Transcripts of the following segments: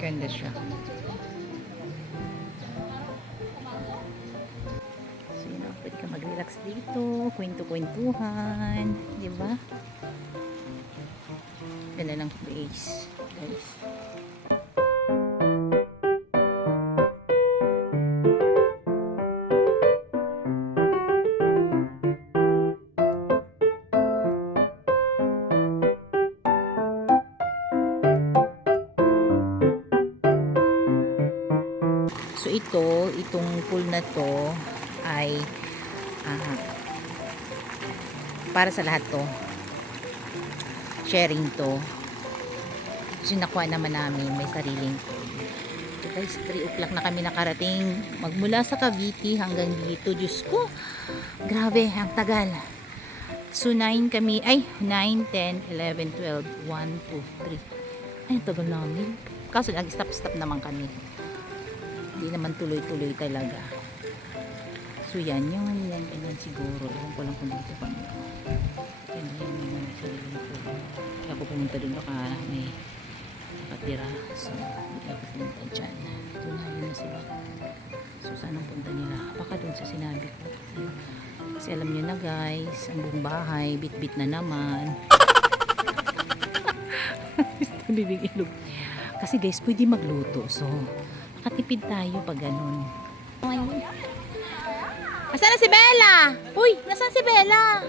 Ganda siya. So, yun, pwede ka mag-relax dito. Kwento-kwentuhan. Diba? Ganda ng place. Guys. So itong pool na to ay para sa lahat to. Sharing to. Kasi nakuha naman namin, may sariling pool. So guys, 3 o'clock na kami nakarating. Magmula sa Cavite hanggang dito. Diyos ko, grabe, ang tagal. So 9 kami, 9, 10, 11, 12, 1, 2, 3. Ay, ang tagal namin. Kaso nag-stop-stop naman kami. Hindi naman tuloy-tuloy talaga. So yan, yung ganyan siguro. Ewan ko lang kung dito pa mo. Yan yung sarili ko. Kaya ako pumunta doon baka may nakatira. So, hindi ako pumunta dyan. Doon na yun na sila. So, saan ang punta nila? Baka doon sa sinabi ko. Kasi alam nyo na guys, ang buong bahay, bit-bit na naman. Kasi guys, pwede magluto. So, makatipid tayo pag ganun. Asan na si Bella? Uy, nasaan si Bella?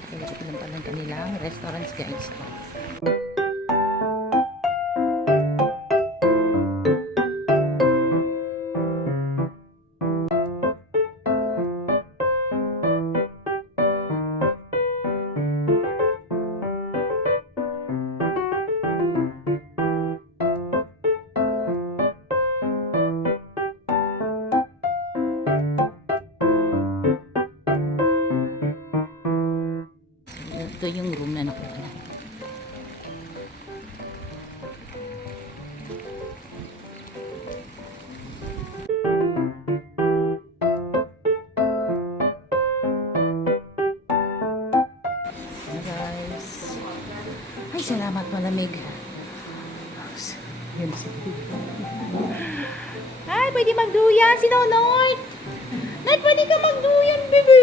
Nakilapit lang pala kanilang restaurants guys. Ito yung room na nakuha na. Guys. Ay, salamat malamig. Ay, pwede magduyan si Nonoy. Nay, pwede ka magduyan, baby.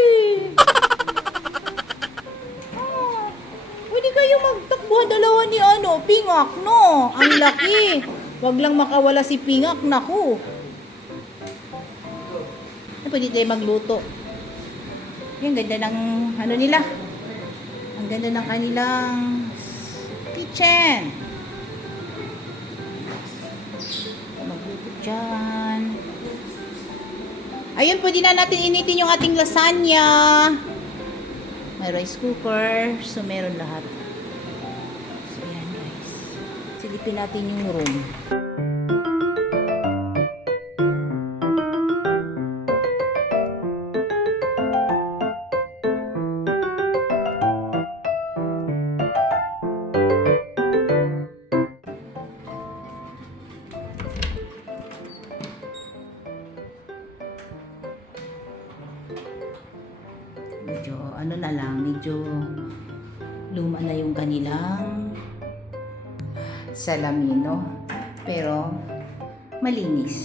Kayo magtakbo dalawa ni Pingak, no? Ang laki. Wag lang makawala si Pingak, naku. Pwede tayo magluto. Yung ganda ng nila. Ang ganda ng kanilang kitchen. Magluto dyan. Ayun, pwede na natin initin yung ating lasagna. May rice cooker. So, meron lahat. Silipin natin yung room. Medyo medyo luma na yung kanilang salamino, pero malinis.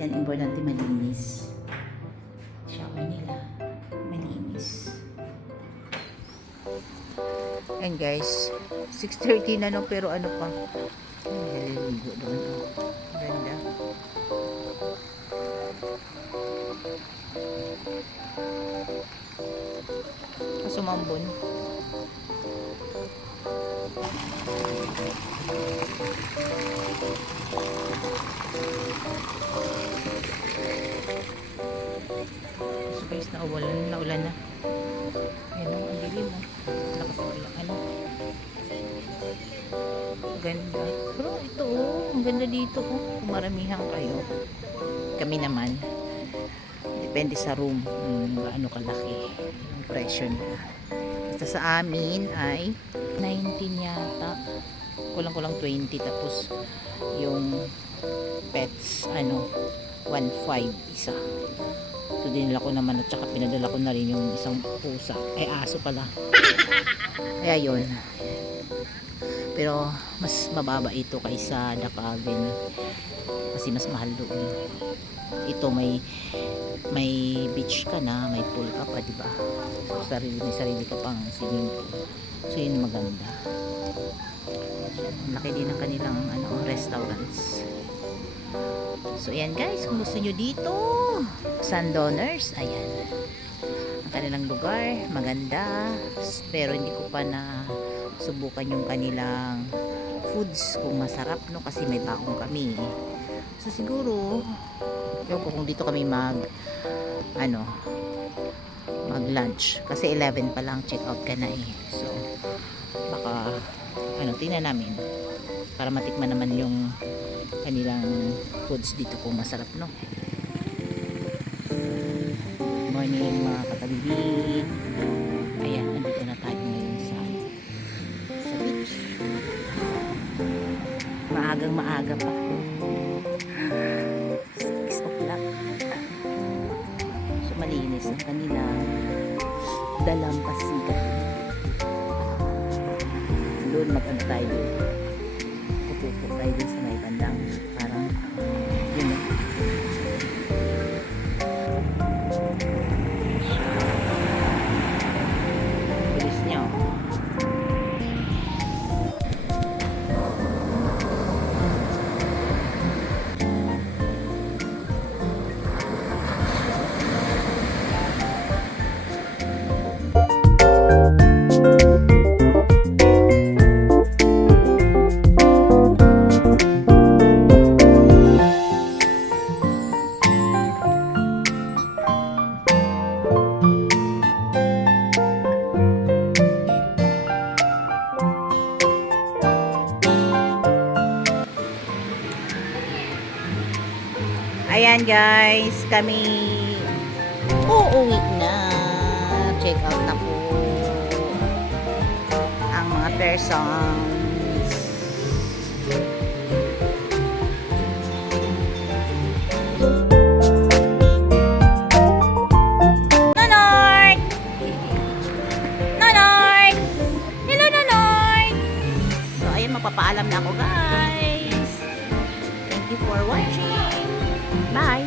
Yan, importante malinis. Shower nila, malinis. And guys, 6:30 na no, pero ano pa? Naliligo doon. Ganda. Sumambon. So guys, naulan na. Ayan o, ang dilim mo. Nakapaglang ganda. Pero ito ang ganda dito kung maramihan kayo. Kami naman, depende sa room, gaano kalaki yung presyo niya. Basta sa amin ay 19 yata, kulang 20, tapos yung pets 1.5 isa. Ito dinala ko naman at saka pinadala ko na rin yung isang pusa. Ay, aso pala. Kaya yun. Pero mas mababa ito kaysa The Cabin. Kasi mas mahal doon. Ito may beach ka na, may pool ka pa, di ba? So, may sarili ka pang swimming pool. So yun maganda. Ang laki din ng kanilang restaurants. So ayan guys, kung gusto nyo dito, Sandoners, ayan. Ang kanilang lugar, maganda. Pero hindi ko pa na subukan yung kanilang foods kung masarap, no? Kasi may baong kami. So siguro, yung kung dito kami mag lunch. Kasi 11 pa lang check out ka na eh. So, baka tingnan namin. Para matikman naman yung kanilang foods dito kung masarap, no? Morning mga katabibing. Ayan, nandito na tayo ngayon sa beach. Maagang maaga pa. 6 o'clock. So malinis ang kanilang dalampasigan. Doon maganda tayo. Pupupo tayo din sa may bandang parang yun eh. Bilis nyo. Ayan guys, kami uuwi na. Check out na po ang mga persons. Nonoy! Nonoy! Hello Nonoy! So ayan, magpapaalam na ako guys. Thank you for watching. Bye!